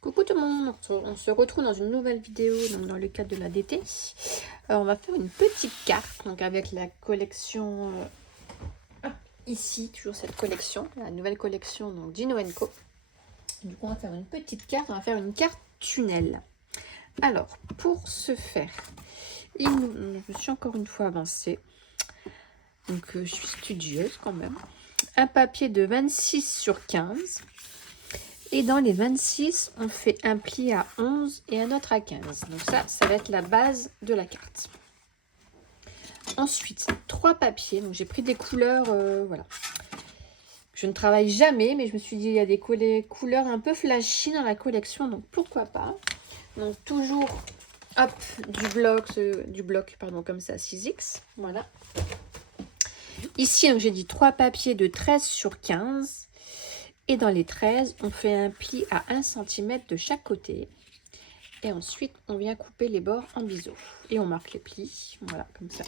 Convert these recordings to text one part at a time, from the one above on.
Coucou tout le monde, on se retrouve dans une nouvelle vidéo donc dans le cadre de la DT. On va faire une petite carte donc avec la collection ici, toujours cette collection, la nouvelle collection donc Gino & Co. Du coup on va faire une petite carte, on va faire une carte tunnel. Alors pour ce faire, je me suis encore une fois avancée, donc je suis studieuse quand même. Un papier de 26/15. Et dans les 26, on fait un pli à 11 et un autre à 15. Donc ça va être la base de la carte. Ensuite, 3 papiers. Donc j'ai pris des couleurs, voilà. Je ne travaille jamais, mais je me suis dit, il y a des couleurs un peu flashy dans la collection, donc pourquoi pas. Donc toujours, hop, du bloc, pardon, comme ça, 6x, voilà. Ici, j'ai dit 3 papiers de 13/15. Et dans les 13, on fait un pli à 1 cm de chaque côté. Et ensuite, on vient couper les bords en biseau. Et on marque les plis. Voilà, comme ça.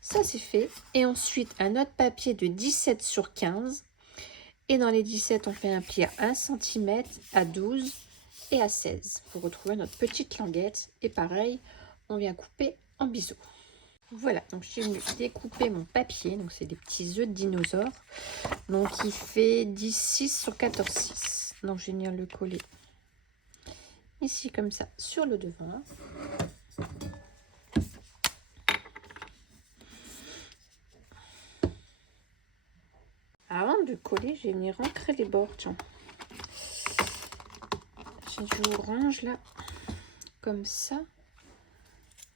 Ça, c'est fait. Et ensuite, un autre papier de 17/15. Et dans les 17, on fait un pli à 1 cm, à 12 et à 16. Pour retrouver notre petite languette. Et pareil, on vient couper en biseau. Voilà, donc j'ai venu découper mon papier. Donc, c'est des petits œufs de dinosaures. Donc, il fait 10,6/14,6. Donc, je vais venir le coller ici, comme ça, sur le devant. Avant de coller, je vais venir ancrer les bords. Tiens. Je vous range là, comme ça.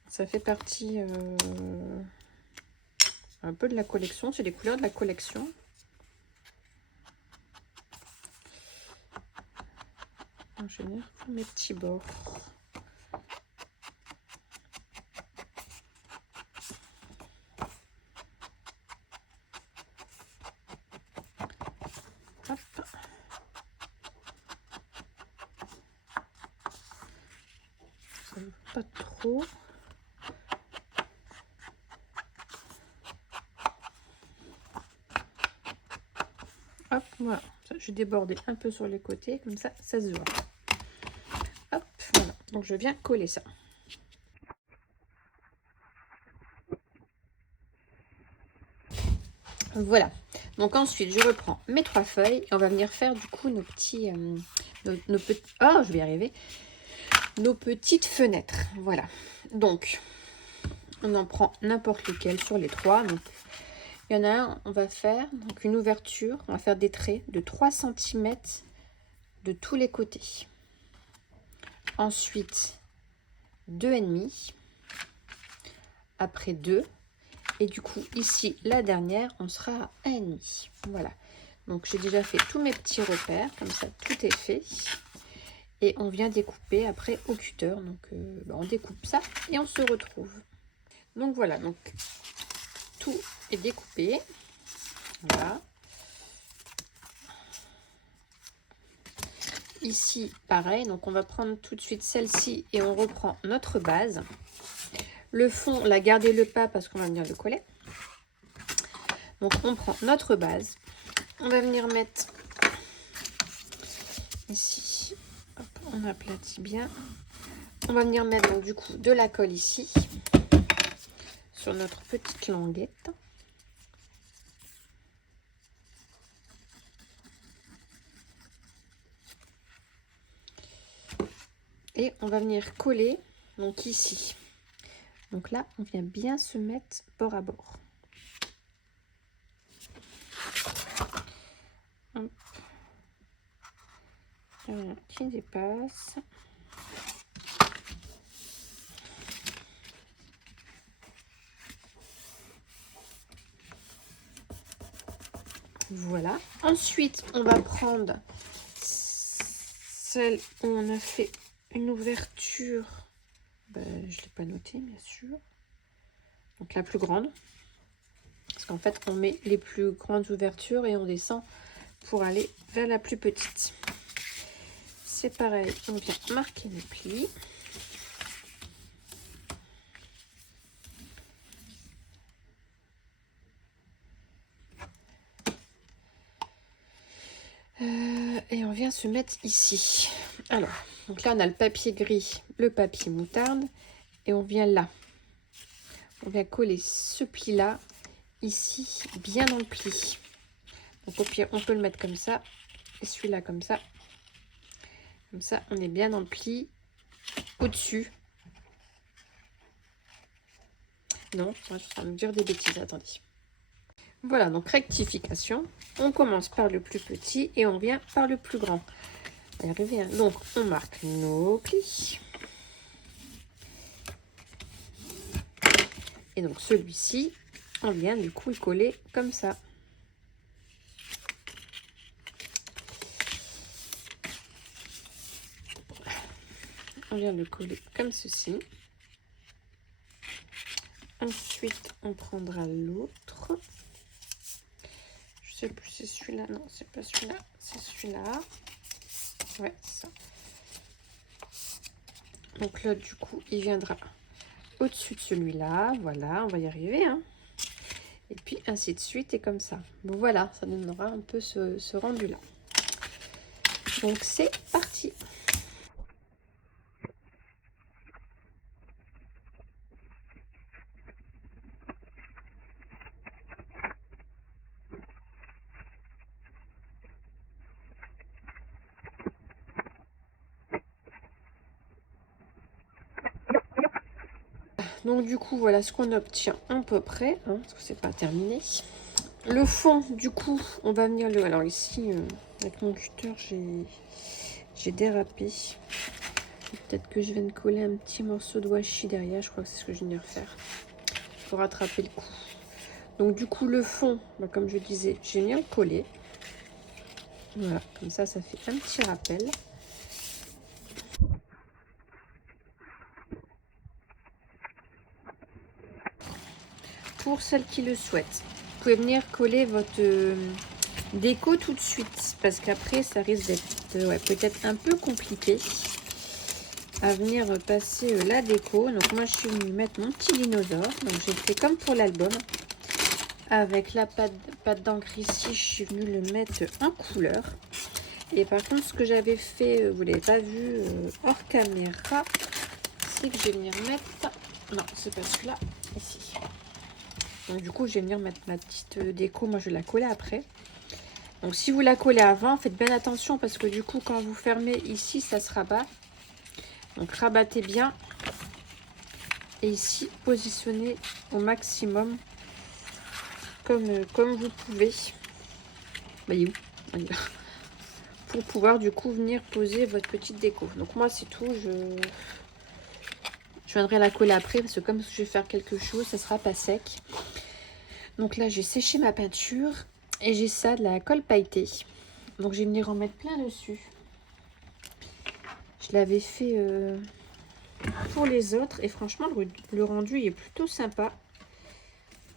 Ça fait partie un peu de la collection. C'est les couleurs de la collection. Je vais venir faire mes petits bords. Hop. Ça ne va pas trop. Hop, voilà. Je vais déborder un peu sur les côtés, comme ça, ça se voit. Hop, voilà. Donc, je viens coller ça. Voilà. Donc, ensuite, je reprends mes 3 feuilles et on va venir faire, du coup, nos petits... nos petits... Oh, je vais y arriver. Nos petites fenêtres. Voilà. Donc, on en prend n'importe lequel sur les 3. Donc, il y en a un, on va faire donc une ouverture. On va faire des traits de 3 cm de tous les côtés. Ensuite, 2,5. Après 2. Et du coup, ici, la dernière, on sera à 1,5. Voilà. Donc, j'ai déjà fait tous mes petits repères. Comme ça, tout est fait. Et on vient découper après au cutter. Donc, on découpe ça et on se retrouve. Donc, voilà. Donc, tout est découpé. Voilà. Ici, pareil. Donc, on va prendre tout de suite celle-ci et on reprend notre base. Le fond, là, gardez-le pas parce qu'on va venir le coller. Donc, on prend notre base. On va venir mettre ici. Hop, on aplatit bien. On va venir mettre donc du coup de la colle ici sur notre petite languette. Et on va venir coller donc ici. Donc là, on vient bien se mettre bord à bord. Hop. Il y en a qui dépasse. Voilà. Ensuite, on va prendre celle où on a fait une ouverture. Ben, je ne l'ai pas noté, bien sûr. Donc la plus grande. Parce qu'en fait, on met les plus grandes ouvertures et on descend pour aller vers la plus petite. C'est pareil, on vient marquer les plis. Et on vient se mettre ici. Alors, Donc là, on a le papier gris, le papier moutarde. Et on vient là. On vient coller ce pli-là, ici, bien dans le pli. Donc au pire, on peut le mettre comme ça. Et celui-là comme ça. Comme ça, on est bien dans le pli. Au-dessus. Non, je suis en train de me dire des bêtises, attendez. Voilà, donc rectification. On commence par le plus petit et on vient par le plus grand. On va y arriver, hein. Donc, on marque nos plis. Et donc, celui-ci, on vient du coup le coller comme ça. On vient le coller comme ceci. Ensuite, on prendra l'autre. Je sais plus, c'est celui-là. Non, c'est pas celui-là. C'est celui-là. Ouais, ça. Donc là, du coup, il viendra au-dessus de celui-là. Voilà, on va y arriver, hein. Et puis, ainsi de suite, et comme ça. Bon, voilà, ça donnera un peu ce rendu-là. Donc, c'est parti. Donc du coup, voilà ce qu'on obtient à peu près, hein, parce que c'est pas terminé. Le fond, du coup, on va venir le... Alors ici, avec mon cutter, j'ai dérapé. Peut-être que je vais me coller un petit morceau de washi derrière. Je crois que c'est ce que je viens de faire pour rattraper le coup. Donc du coup, le fond, bah, comme je disais, j'ai bien le coller. Voilà, comme ça fait un petit rappel. Pour celles qui le souhaitent, vous pouvez venir coller votre déco tout de suite, parce qu'après ça risque d'être ouais, peut-être un peu compliqué à venir passer la déco. Donc moi je suis venue mettre mon petit dinosaure, donc j'ai fait comme pour l'album avec la pâte d'encre ici. Je suis venue le mettre en couleur, et par contre ce que j'avais fait, vous l'avez pas vu hors caméra, c'est que je vais venir mettre, non c'est pas celui-là, ici. Donc du coup, je vais venir mettre ma petite déco. Moi, je vais la coller après. Donc si vous la collez avant, faites bien attention parce que du coup, quand vous fermez ici, ça se rabat. Donc rabattez bien. Et ici, positionnez au maximum comme vous pouvez. Bah, il est où ? Pour pouvoir du coup venir poser votre petite déco. Donc moi, c'est tout. Je viendrai la coller après parce que comme je vais faire quelque chose, ça sera pas sec. Donc là, j'ai séché ma peinture et j'ai ça de la colle pailletée. Donc, je vais venir en mettre plein dessus. Je l'avais fait pour les autres et franchement, le rendu il est plutôt sympa.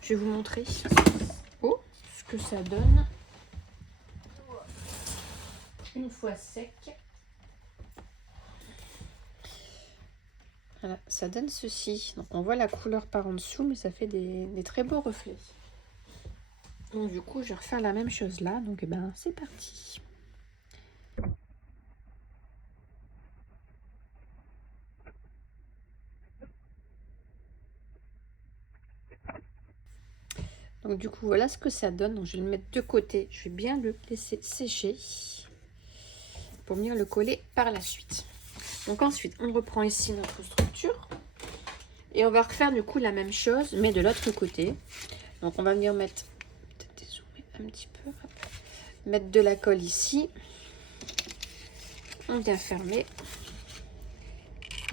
Je vais vous montrer ce que ça donne une fois sec. Voilà, ça donne ceci. Donc, on voit la couleur par en dessous, mais ça fait des très beaux reflets. Donc du coup, je vais refaire la même chose là. Donc eh ben, c'est parti. Donc du coup, voilà ce que ça donne. Donc je vais le mettre de côté. Je vais bien le laisser sécher pour venir le coller par la suite. Donc ensuite, on reprend ici notre structure. Et on va refaire du coup la même chose, mais de l'autre côté. Donc on va venir mettre, peut-être dézoomer un petit peu, hop. Mettre de la colle ici. On vient fermer.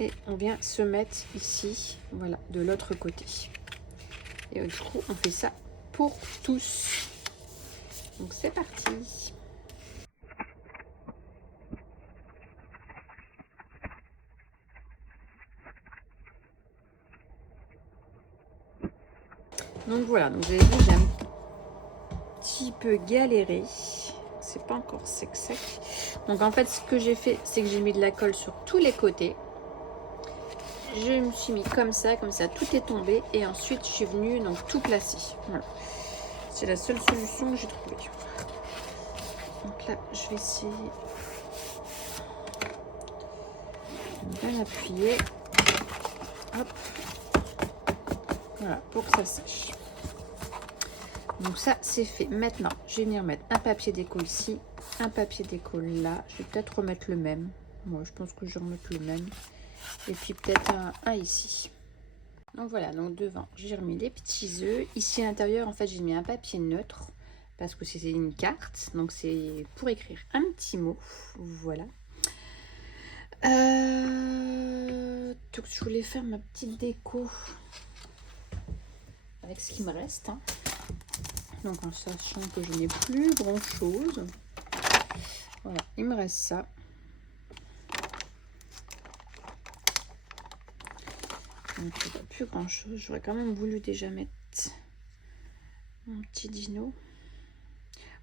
Et on vient se mettre ici, voilà, de l'autre côté. Et du coup, on fait ça pour tous. Donc c'est parti. Donc voilà, donc vous avez vu, j'ai un petit peu galéré. C'est pas encore sec. Donc en fait, ce que j'ai fait, c'est que j'ai mis de la colle sur tous les côtés. Je me suis mis comme ça, tout est tombé. Et ensuite, je suis venue donc tout placer. Voilà. C'est la seule solution que j'ai trouvée. Donc là, je vais essayer Bien appuyer. Hop. Voilà, pour que ça sèche. Donc ça, c'est fait. Maintenant, je vais venir mettre un papier déco ici, un papier déco là. Je vais peut-être remettre le même. Moi, je pense que je vais remettre le même. Et puis peut-être un ici. Donc voilà, donc devant, j'ai remis les petits œufs. Ici à l'intérieur, en fait, j'ai mis un papier neutre parce que c'est une carte. Donc c'est pour écrire un petit mot. Voilà. Donc je voulais faire ma petite déco avec ce qui me reste. Hein. Donc en sachant que je n'ai plus grand chose. Voilà, il me reste ça. Donc il n'y a plus grand chose. J'aurais quand même voulu déjà mettre mon petit dino.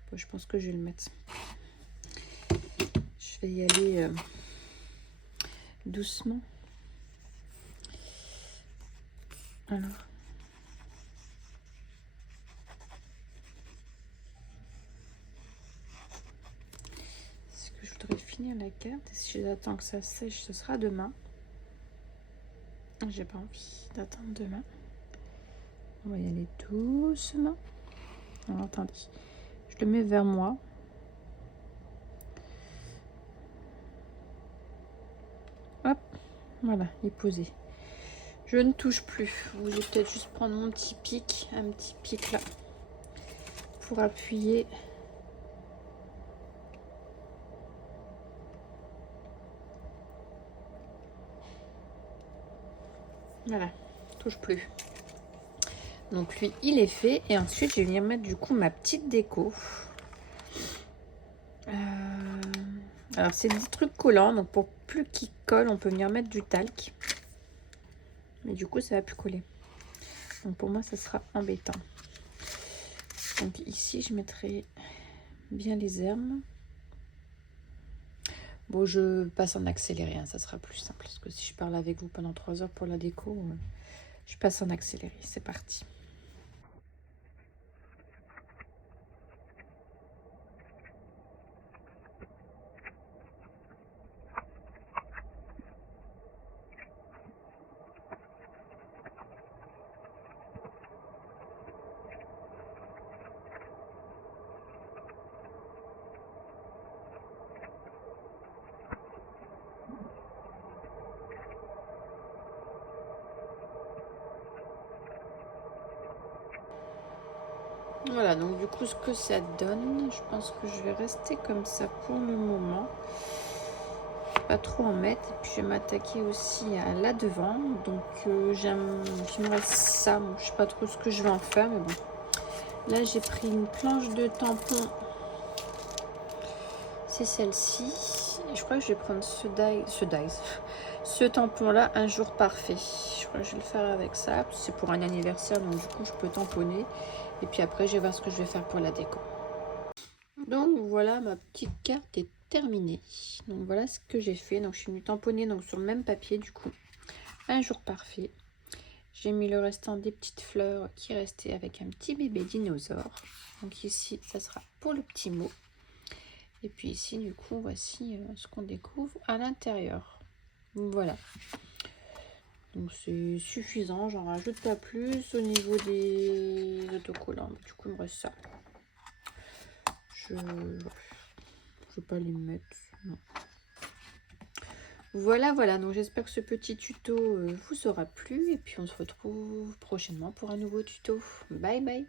Bon, je pense que je vais le mettre. Je vais y aller doucement. Alors. Est-ce que je voudrais finir la carte? Et si j'attends que ça sèche, ce sera demain. J'ai pas envie d'attendre demain. On va y aller doucement. Alors, attendez. Je le mets vers moi. Hop. Voilà, il est posé. Je ne touche plus. Je vais peut-être juste prendre mon petit pic. Un petit pic là. Pour appuyer. Voilà. Touche plus. Donc lui, il est fait. Et ensuite, je vais venir mettre du coup ma petite déco. Alors, c'est des trucs collants. Donc, pour plus qu'ils collent, on peut venir mettre du talc. Mais du coup, ça va plus coller. Donc, pour moi, ça sera embêtant. Donc, ici, je mettrai bien les herbes. Bon, je passe en accéléré. Hein, ça sera plus simple. Parce que si je parle avec vous pendant 3 heures pour la déco, je passe en accéléré. C'est parti. Voilà, donc du coup, ce que ça donne, je pense que je vais rester comme ça pour le moment. Pas trop en mettre. Et puis, je vais m'attaquer aussi à là devant. Donc, il me reste ça. Bon, je sais pas trop ce que je vais en faire, mais bon. Là, j'ai pris une planche de tampon. C'est celle-ci. Et je crois que je vais prendre ce tampon-là, un jour parfait. Je crois que je vais le faire avec ça. C'est pour un anniversaire, donc du coup, je peux tamponner. Et puis après, je vais voir ce que je vais faire pour la déco. Donc voilà, ma petite carte est terminée. Donc voilà ce que j'ai fait. Donc je suis venue tamponner donc, sur le même papier du coup. Un jour parfait. J'ai mis le restant des petites fleurs qui restaient avec un petit bébé dinosaure. Donc ici, ça sera pour le petit mot. Et puis ici, du coup, voici ce qu'on découvre à l'intérieur. Voilà. Donc c'est suffisant, j'en rajoute pas plus au niveau des autocollants. Du coup, il me reste ça. Je ne vais pas les mettre. Non. Voilà, voilà. Donc j'espère que ce petit tuto vous aura plu. Et puis on se retrouve prochainement pour un nouveau tuto. Bye bye.